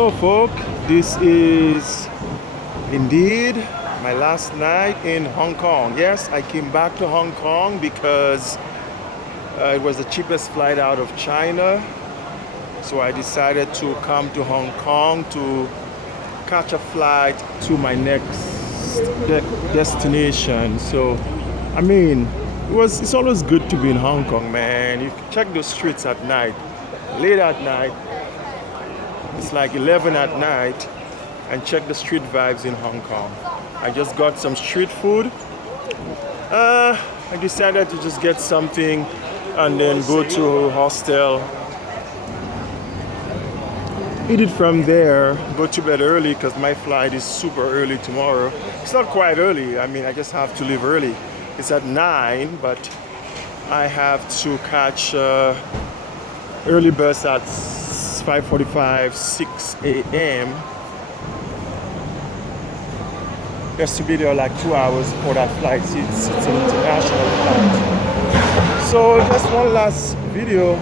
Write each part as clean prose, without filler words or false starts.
So folk, this is indeed my last night in Hong Kong. Yes, I came back to Hong Kong because it was the cheapest flight out of China. So I decided to come to Hong Kong to catch a flight to my next destination. So, I mean, it's always good to be in Hong Kong, man. You check the streets at night, late at night. It's like 11 at night, and check the street vibes in Hong Kong. I just got some street food. I decided to just get something and then go to a hostel. Eat it from there, go to bed early because my flight is super early tomorrow. It's not quite early, I mean, I just have to leave early. It's at 9, but I have to catch early bus at 5:45, 6 a.m. Just to be there like 2 hours for that flight. It's an international flight. So just one last video.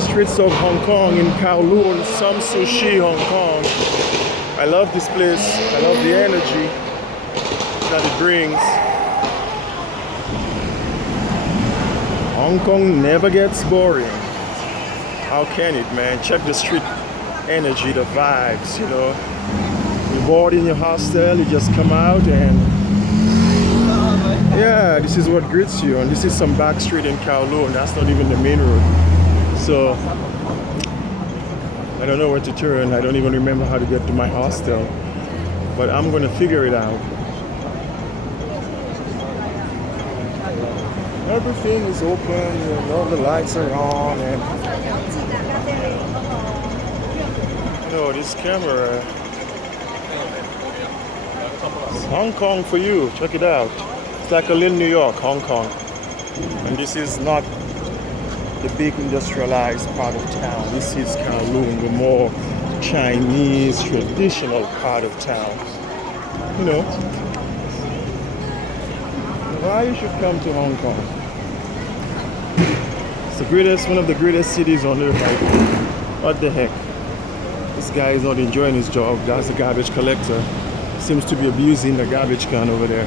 Streets of Hong Kong in Kowloon, some sushi, Hong Kong. I love this place. I love the energy that it brings. Hong Kong never gets boring. How can it, man? Check the street energy, the vibes, you know. You're bored in your hostel, you just come out and yeah, this is what greets you. And this is some back street in Kowloon. That's not even the main road. So I don't know where to turn. I don't even remember how to get to my hostel, but I'm gonna figure it out. Everything is open, you know, the lights are on, and you know, this camera. It's Hong Kong for you. Check it out. It's like a little New York, Hong Kong, and this is not the big industrialized part of town. This is Kowloon, the more Chinese traditional part of town. You know, why you should come to Hong Kong. It's the greatest, one of the greatest cities on earth, I think. What the heck? This guy is not enjoying his job. That's the garbage collector. Seems to be abusing the garbage can over there.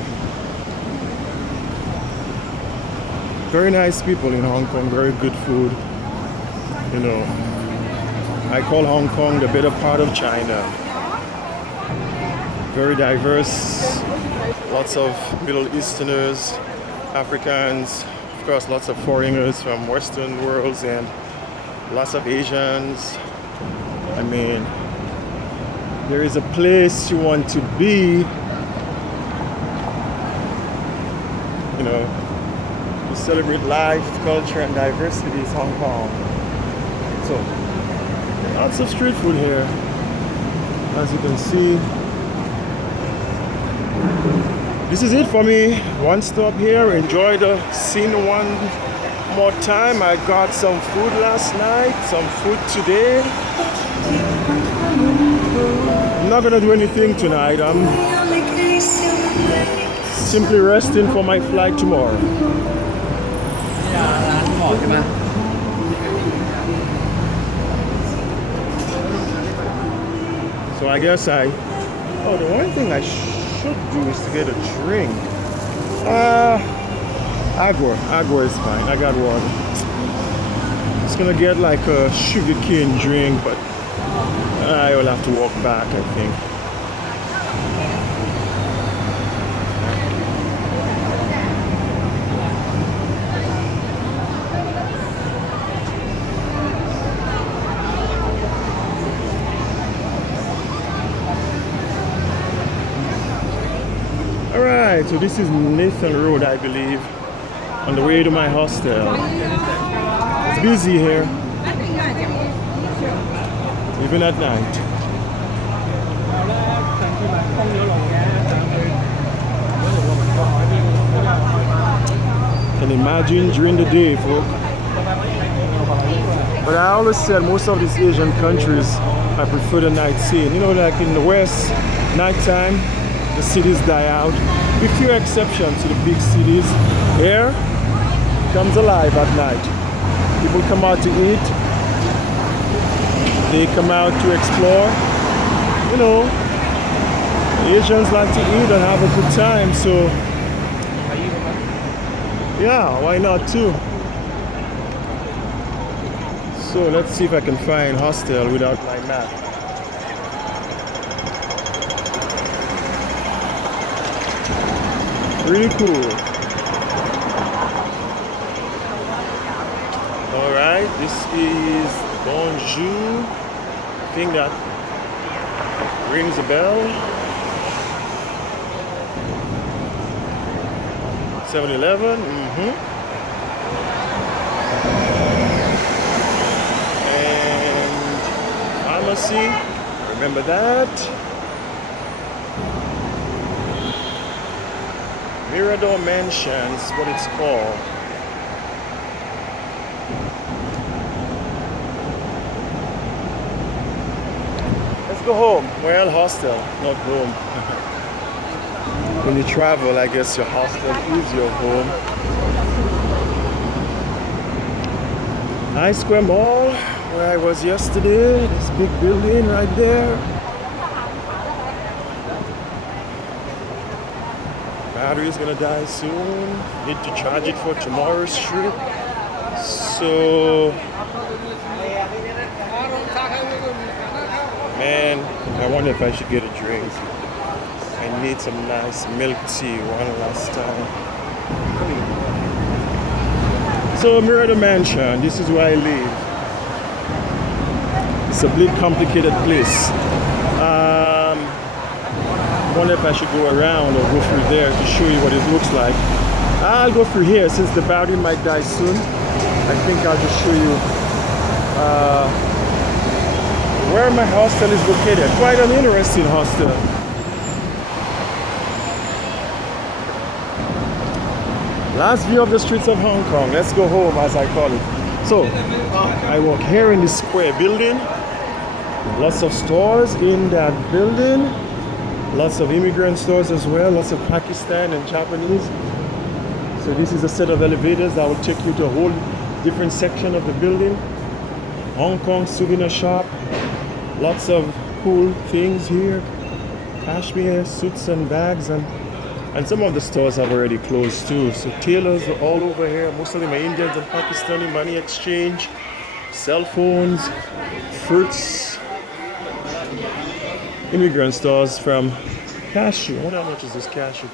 Very nice people in Hong Kong, very good food. You know, I call Hong Kong the better part of China. Very diverse, lots of Middle Easterners, Africans, of course lots of foreigners from Western worlds and lots of Asians. I mean, there is a place you want to be, you know, to celebrate life, culture, and diversity is Hong Kong. So, lots of street food here, as you can see. This is it for me. One stop here. Enjoy the scene one more time. I got some food last night, some food today. I'm not gonna do anything tonight. I'm simply resting for my flight tomorrow. So I guess oh, the one thing I should do is to get a drink. Agua is fine. I got water. It's gonna get like a sugarcane drink, but I will have to walk back, I think. Alright, so this is Nathan Road, I believe, on the way to my hostel. It's busy here, even at night. Can imagine during the day, folks. But I always said most of these Asian countries, I prefer the night scene. You know, like in the West, nighttime, the cities die out. With few exceptions to the big cities, here comes alive at night. People come out to eat, they come out to explore, you know, Asians like to eat and have a good time, so yeah, why not too? So let's see if I can find hostel without my map. Really cool. Alright, this is Bonjour. Thing that rings a bell. 7-Eleven. And pharmacy. Remember that. Mirador Mansions, what it's called. Let's go home. Well, hostel, not home. When you travel, I guess your hostel is your home. High Square Mall, where I was yesterday. This big building right there. Battery's gonna die soon. Need to charge it for tomorrow's trip. So, man, I wonder if I should get a drink. I need some nice milk tea one last time. So, Mirador Mansion, this is where I live. It's a big complicated place. I wonder if I should go around or go through there to show you what it looks like. I'll go through here since the battery might die soon. I think I'll just show you where my hostel is located. Quite an interesting hostel. Last view of the streets of Hong Kong. Let's go home, as I call it. So, I walk here in this square building. Lots of stores in that building. Lots of immigrant stores as well. Lots of Pakistan and Japanese. So this is a set of elevators that will take you to a whole different section of the building. Hong Kong souvenir shop. Lots of cool things here. Cashmere suits and bags, and some of the stores have already closed too. So tailors are all over here. Most of them are Indians and Pakistani. Money exchange, cell phones, fruits, immigrant stores from cashew. I wonder how much is this cashew?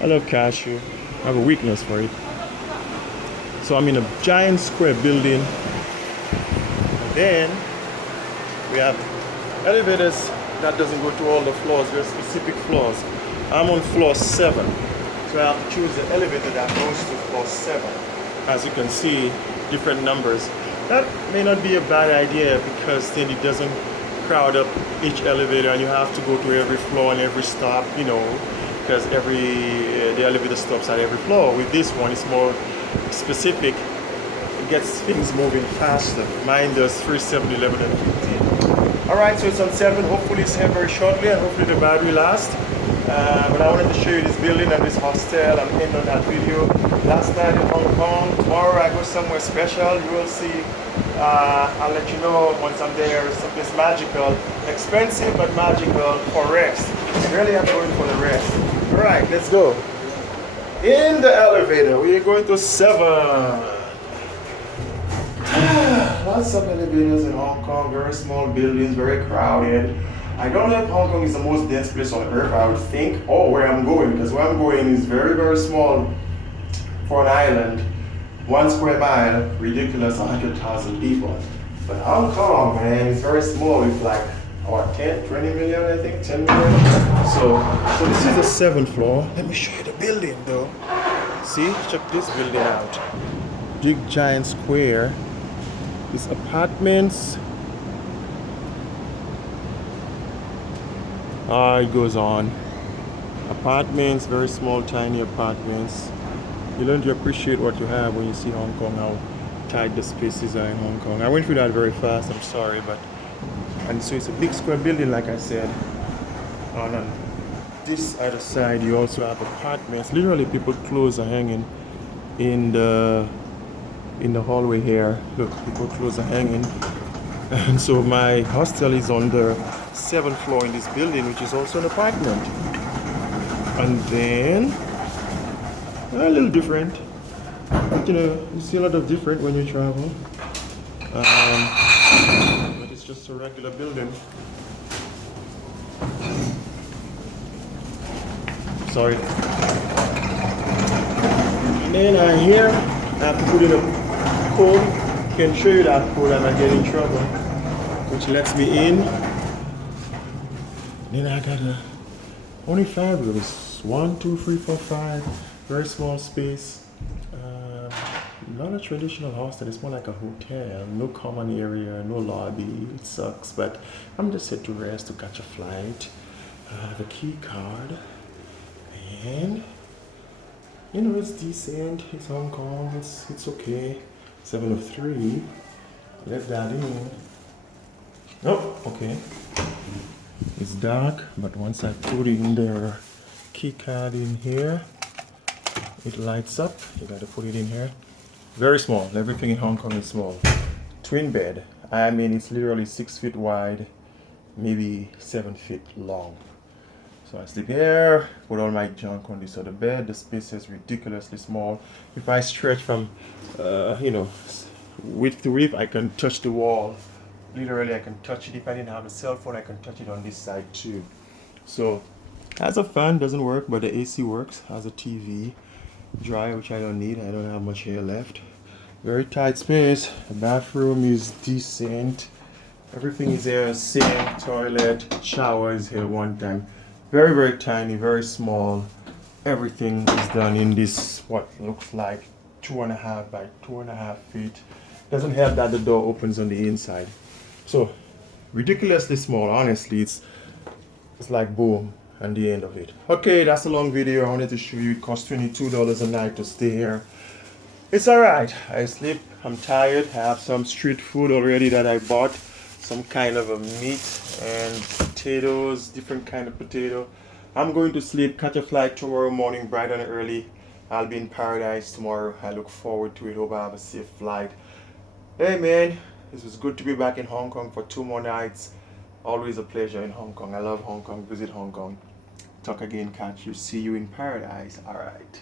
I love cashew. I have a weakness for it. So I'm in a giant square building. And then we have elevators that doesn't go to all the floors. There are specific floors. I'm on floor 7. So I have to choose the elevator that goes to floor 7. As you can see, different numbers. That may not be a bad idea because then it doesn't crowd up each elevator and you have to go to every floor and every stop, you know, because the elevator stops at every floor. With this one, it's more specific. It gets things moving faster. Mine does 3, 7, 11, and 15. Alright, so it's on 7. Hopefully it's here very shortly and hopefully the battery lasts. But I wanted to show you this building and this hostel and end on that video. Last night in Hong Kong. Tomorrow I go somewhere special. You will see. I'll let you know once I'm there. It's magical. Expensive but magical for rest. Really, I'm going for the rest. Alright, let's go. In the elevator, we are going to 7. Lots of elevators in Hong Kong, very small buildings, very crowded. I don't know if Hong Kong is the most dense place on earth, I would think, or where I'm going, because where I'm going is very, very small for an island. 1 square mile, ridiculous, 100,000 people. But Hong Kong, man, is very small with like, what, 10, 20 million, I think, 10 million. So this is the 7th floor. Let me show you the building though. See, check this building out. Big giant square. These apartments. It goes on. Apartments, very small, tiny apartments. You learn to appreciate what you have when you see Hong Kong, how tight the spaces are in Hong Kong. I went through that very fast, I'm sorry, but and so it's a big square building, like I said. On this other side, you also have apartments. Literally, people's clothes are hanging in the hallway here. Look, people's clothes are hanging. And so my hostel is on the 7th floor in this building, which is also an apartment. And then a little different, but you see a lot of different when you travel. But it's just a regular building. Sorry. And then here I have to put in a code. Can show you that code and I get in trouble, which lets me in. Then I got only 5 rooms. 1, 2, 3, 4, 5. Very small space. Not a traditional hostel. It's more like a hotel. No common area, no lobby. It sucks, but I'm just here to rest, to catch a flight. The key card, and it's decent. It's Hong Kong. It's okay. 703. Let that in. Oh, okay. It's dark, but once I put in the key card in here, it lights up. You gotta put it in here. Very small. Everything in Hong Kong is small. Twin bed. I mean, it's literally 6 feet wide, maybe 7 feet long. So I sleep here, put all my junk on this other bed. The space is ridiculously small. If I stretch from, width to width, I can touch the wall. Literally, I can touch it. If I didn't have a cell phone, I can touch it on this side too. So, has a fan, doesn't work, but the AC works. Has a TV, dryer, which I don't need. I don't have much hair left. Very tight space. The bathroom is decent. Everything is here. Sink, toilet, shower is here one time. Very, very tiny, very small. Everything is done in this, what looks like 2.5 by 2.5 feet. Doesn't help that the door opens on the inside. So, ridiculously small, honestly. It's like boom, and the end of it. Okay, that's a long video. I wanted to show you it costs $22 a night to stay here. It's alright. I sleep, I'm tired. I have some street food already that I bought. Some kind of a meat and potatoes, different kind of potato. I'm going to sleep, catch a flight tomorrow morning bright and early. I'll be in paradise tomorrow. I look forward to it. Hope I have a safe flight. Hey man, this was good to be back in Hong Kong for 2 more nights. Always a pleasure in Hong Kong. I love Hong Kong. Visit Hong Kong. Talk again, catch you. See you in paradise. Alright.